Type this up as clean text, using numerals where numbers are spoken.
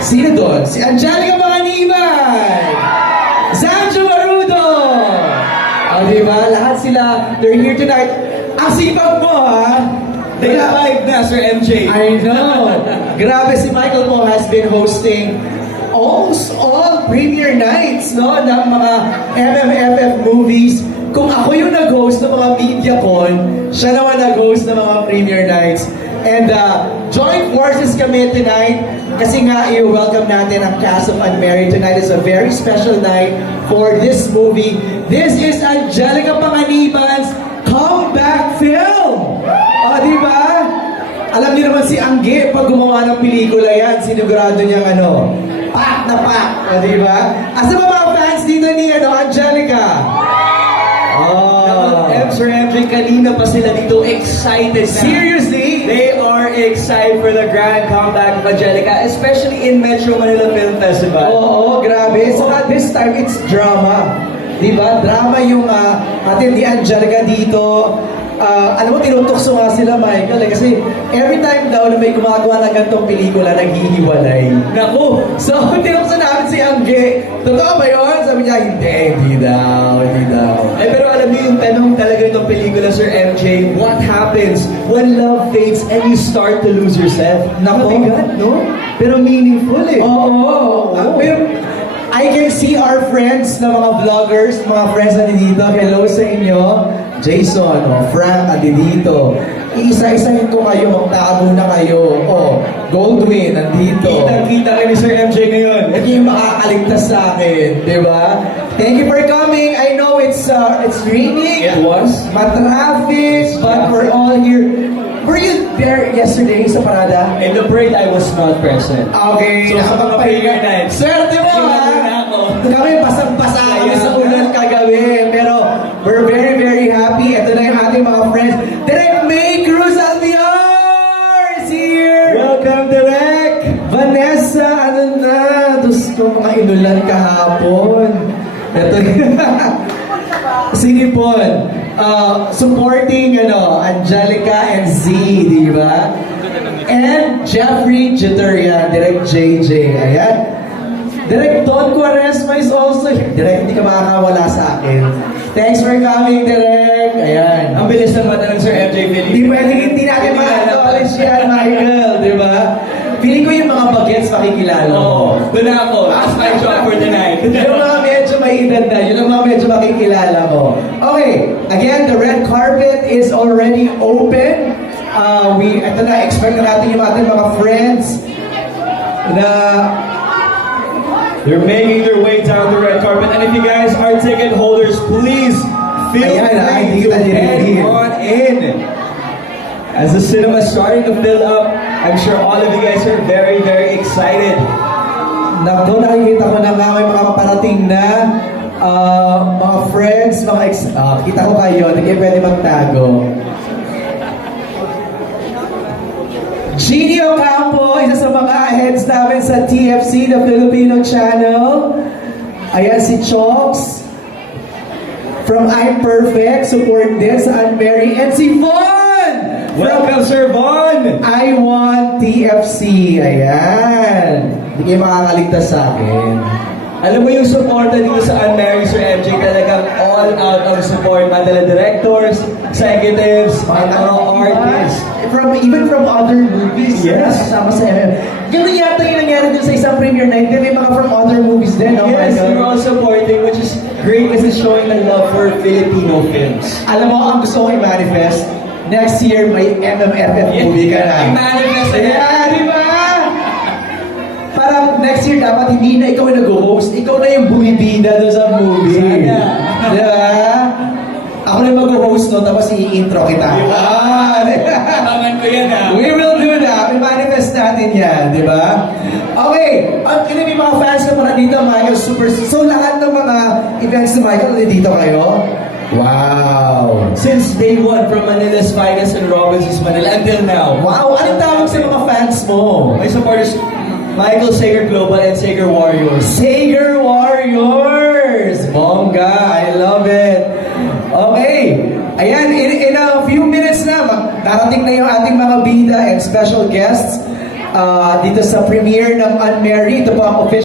Sino doon? Si Angelica Panganiban! Sancho Marudo! O, diba? Lahat sila, they're here tonight. Ang sipag mo, ha? Day 5 na, Sir MJ. I know. Grabe, si Michael po has been hosting almost all premiere nights, no? Ng mga MMFF movies. Kung ako yung nag-host ng mga MediaCon, siya naman nag-host ng mga premiere nights. And joint forces kami tonight kasi nga i-welcome natin ang cast of Unmarried. Tonight is a very special night for this movie. This is Angelica Panganiban's comeback film! O, diba? Alam niyo naman si Angge, pag gumawa ng pelikula yan, sinigurado niyang pak na pak. O, diba? Asa ba mga fans dito ni Angelica? Sir MJ, kanina pa sila dito excited na. Seriously? They are excited for the grand comeback of Angelica, especially in Metro Manila Film Festival. Oo, grabe. So this time, it's drama. Diba? Drama yung atin ni Angelica dito. Alam mo, tinutokso nga sila, Michael. Kasi every time daw na may gumagawa ng ganitong pelikula, naghihiwalay. Naku! So, tinukso namin si Angge. Totoo ba yun? Sabi niya, hindi daw. Pero alam niyo yung tanong talaga itong pelikula, Sir MJ, what happens when love fades and you start to lose yourself? Naku. Mabigat, no? Pero meaningful eh. Oo. Pero I can see our friends na mga vloggers, mga friends na dito. Hello sa inyo. Jason, Frank, dito. Iisa-isahin ko kayo, magtago na kayo. Goldwyn, nandito. Kitang-kita kayo ni Sir MJ ngayon. Ito yung makakaligtas sa akin, di ba? Thank you for coming. I know it's raining. It was. Matraffic, but we're all here. Were you there yesterday sa parada? In the parade, I was not present. Okay. So, sa mga premiere nights. Swerte mo, ha? Kami basang-basa kami sa ulan kagabi. Pero we're very, very happy. Ito na yung ating mga friends. Direk May Cruz Albiar is here! Welcome, Direk! Vanessa, Diyos ko, mga inulan kahapon. Ito Sige po. Supporting Angelica and Z, di ba? And Jeffrey Jitteria, Direk JJ. Ayan. Direk Don Quaresma is also here. Direk, hindi ka makakawala sa akin. Thanks for coming, Direk. Ayan. Ang bilis ng mata ng Sir MJ Philip. Hindi pwedeng hindi natin ma-acknowledge yan, Michael, di ba? Feeling ko yung mga bagets makikilala mo. Doon na ako. That's my job for tonight. Yung mga medyo may edad na, yun ang mga medyo makikilala mo. Okay, again, the red carpet is already open. Ito na, expect na natin yung ating mga friends na they're making their way down the red carpet. And if you guys are ticket holders, please feel free to head on in. As the cinema is starting to fill up, I'm sure all of you guys are very, very excited. Naku, nakikita ko na nga may mga paparating na mga friends, kita ko kayo, hindi kayo pwede magtago. Genie Ocampo, isa sa mga heads namin sa TFC, the Filipino channel. Ayan si Chokes. From I'm Perfect, support din sa Unmarried. And si Von! Welcome, Sir Von! I want TFC. Ayan. Hindi kayo makakaligtas sa akin. Alam mo yung supporta dito sa Unmarried, Sir MJ, talagang all out ang support. Mga directors, executives, mga artists. Even from other movies. Yes. Kasama sa MM. Yung yata yung nangyari dun sa isang premiere night, may mga from other movies din. Yes, you're all supporting, which is great kasi showing the love for Filipino films. Alam mo, ang gusto ko i-manifest, next year may MMFF movie ka na. I-manifest na Yeah, di ba? Parang next year dapat hindi na ikaw yung nag-host, ikaw na yung bumibida doon sa movie. Sana. Di ba? Ako na yung mag-host no, tapos i-intro kita. Abangan ko yan We will do that. I-manifest natin yan, di ba? Okay. At may mga fans na pala dito, Michael, super. So lahat ng mga events ni Michael, dito kayo? Wow. Since day one from Manila's Finest and Robinson's Manila until now. Wow. Anong tawag sa mga fans mo? My supporters, Michael Sager Global and Sager Warriors. Sager Warriors! Bongga, I love it. Okay, ayan, in a few minutes na, darating na yung ating mga bida and special guests. dito sa premiere ng Unmarried. Ito po ang official